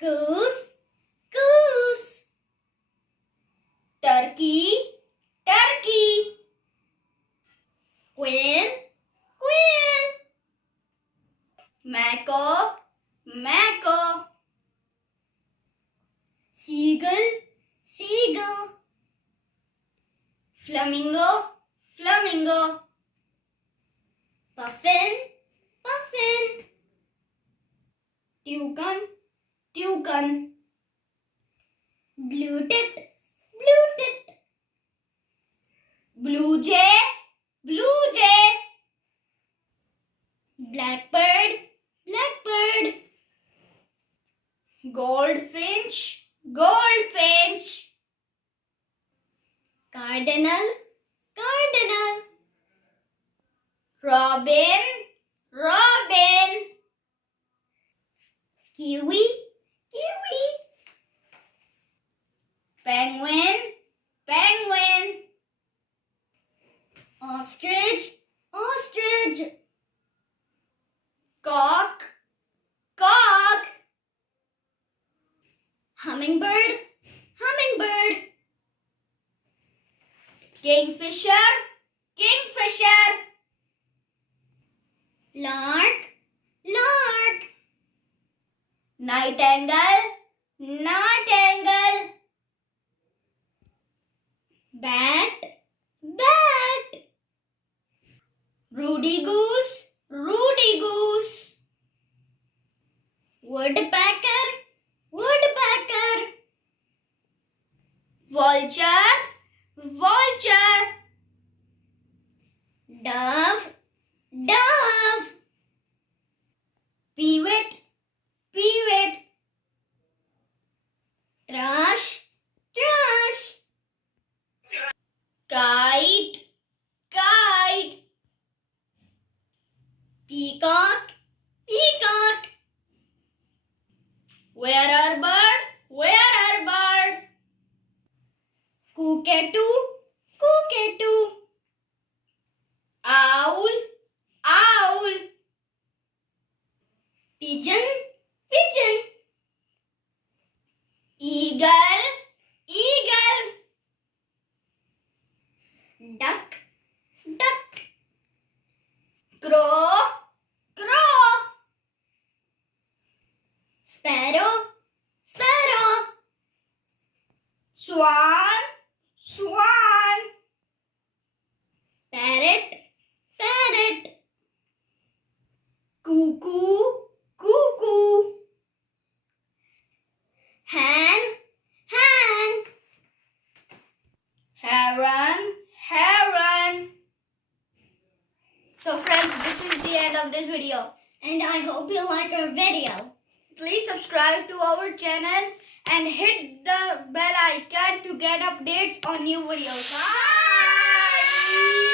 Goose, goose. Turkey, turkey. Quail, quail. Macaw, macaw. Seagull, seagull. Flamingo, flamingo. Puffin, puffin. Toucan, toucan. Blue tit, blue tit. Blue jay, blue jay. Blackbird, blackbird. Goldfinch, goldfinch. Cardinal, cardinal. Robin, robin. Kiwi, kiwi. Penguin, penguin. Ostrich, ostrich. Cock, cock. Hummingbird, hummingbird. Kingfisher, kingfisher. Lark, lark. Nightingale, nightingale. Bat, bat. Rudy goose, rudy goose. Woodpecker, woodpecker. Vulture, vulture. Dove, dove. Peewit, peewit. Thrush, thrush. Kite, kite. Peacock, peacock. Where are bird? Where are bird? Cockatoo, cockatoo. Owl, owl. Pigeon, pigeon. Eagle, eagle. Duck, duck. Crow, crow. Sparrow, sparrow. Swan, swan. Parrot, parrot. Cuckoo, cuckoo. Hen, hen. Heron, heron. So friends, this is the end of this video. And I hope you like our video. Please subscribe to our channel and hit the bell icon to get updates on new videos. Bye!